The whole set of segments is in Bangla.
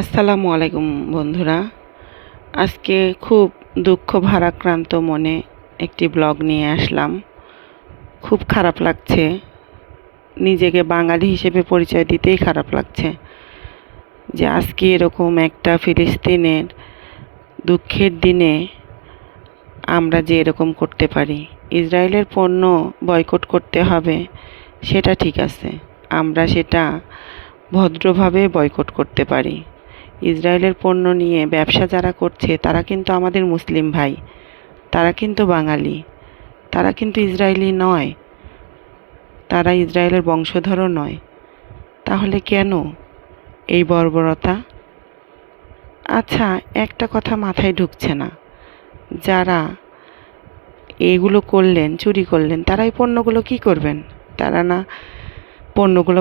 আসসালামু আলাইকুম বন্ধুরা। আজকে খুব দুঃখ ভারাক্রান্ত মনে একটি ব্লগ নিয়ে আসলাম। খুব খারাপ লাগছে, নিজেকে বাঙালি হিসেবে পরিচয় দিতেই খারাপ লাগছে যে আজকে এরকম একটা ফিলিস্তিনের দুঃখের দিনে আমরা যে এরকম করতে পারি। ইসরায়েলের পণ্য বয়কট করতে হবে, সেটা ঠিক আছে, আমরা সেটা ভদ্রভাবে বয়কট করতে পারি। ইসরায়েলের পণ্য নিয়ে ব্যবসা যারা করছে তারা কিন্তু আমাদের মুসলিম ভাই, তারা কিন্তু বাঙালি, তারা কিন্তু ইসরায়েলি নয়, তারা ইসরায়েলের বংশধরও নয়। তাহলে কেন এই বর্বরতা? আচ্ছা, একটা কথা মাথায় ঢুকছে না, যারা এগুলো করলেন, চুরি করলেন, তারা এই পণ্যগুলো কি করবেন? তারা না পণ্যগুলো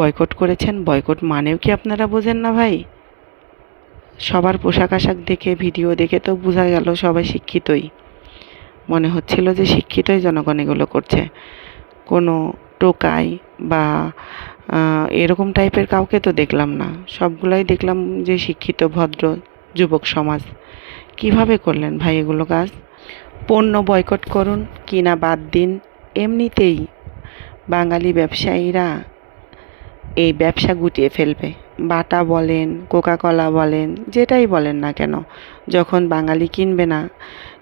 বয়কট করেছেন? বয়কট মানেও কি আপনারা বোঝেন না ভাই? সবার পোশাক আশাক দেখে, ভিডিও দেখে তো বোঝা গেল সবাই শিক্ষিতই। মনে হচ্ছিল যে শিক্ষিতই জনগণ এগুলো করছে, কোনো টোকাই বা এরকম টাইপের কাউকে তো দেখলাম না। সবগুলাই দেখলাম যে শিক্ষিত ভদ্র যুবক সমাজ। কিভাবে করলেন ভাই এগুলো কাজ? পণ্য বয়কট করুন কিনা বাদ দিন, এমনিতেই বাঙালি ব্যবসায়ীরা এই ব্যবসা গুটিয়ে ফেলবে। বাটা বলেন, কোকাকোলা বলেন, যেটাই বলেন না কেন, যখন বাঙালি কিনবে না,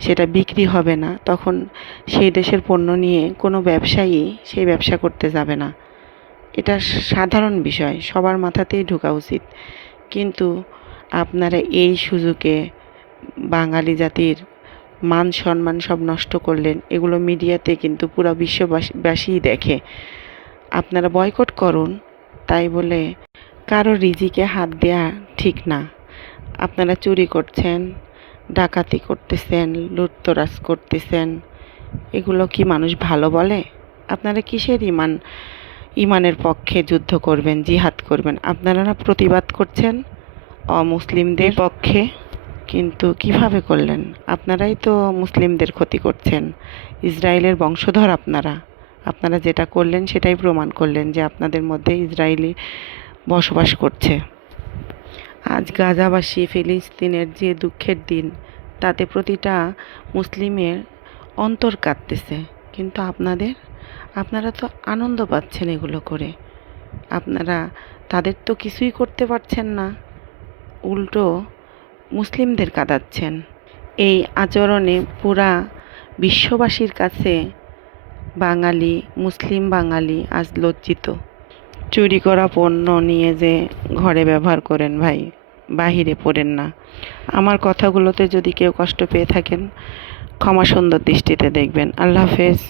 সেটা বিক্রি হবে না, তখন সেই দেশের পণ্য নিয়ে কোনো ব্যবসায়ী সেই ব্যবসা করতে যাবে না। এটা সাধারণ বিষয়, সবার মাথাতেই ঢোকা উচিত। কিন্তু আপনারা এই সুযোগে বাঙালি জাতির মান সম্মান সব নষ্ট করলেন। এগুলো মিডিয়াতে কিন্তু পুরো বিশ্ববাসীই দেখে। আপনারা বয়কট করুন, তাই বলে কারো রিজিকে হাত দেয়া ঠিক না। আপনারা চুরি করছেন, ডাকাতি করতেছেন, লুটতরাজ করতেছেন, এগুলো কি মানুষ ভালো বলে? আপনারা কিসের ইমানের পক্ষে যুদ্ধ করবেন, জিহাদ করবেন? আপনারা না প্রতিবাদ করছেন অমুসলিমদের পক্ষে, কিন্তু কিভাবে করলেন? আপনারাই তো মুসলিমদের ক্ষতি করছেন, ইসরায়েলের বংশধর আপনারা। আপনারা যেটা করলেন সেটাই প্রমাণ করলেন যে আপনাদের মধ্যে ইসরায়েলি বসবাস করছে। আজ গাজাবাসী, ফিলিস্তিনের যে দুঃখের দিন, তাতে প্রতিটা মুসলিমের অন্তর কাঁদতেছে, কিন্তু আপনারা তো আনন্দ পাচ্ছেন এগুলো করে। আপনারা তাদের তো কিছুই করতে পারছেন না, উল্টো মুসলিমদের কাঁদাচ্ছেন। এই আচরণে পুরা বিশ্ববাসীর কাছে মুসলিম বাঙালি আজ লজ্জিত। চুরি করা পণ্য নিয়ে যে ঘরে ব্যবহার করেন ভাই, বাহিরে পড়েন না। আমার কথাগুলোতে যদি কেউ কষ্ট পেয়ে থাকেন, ক্ষমা সুন্দর দৃষ্টিতে দেখবেন। আল্লাহ হাফেজ।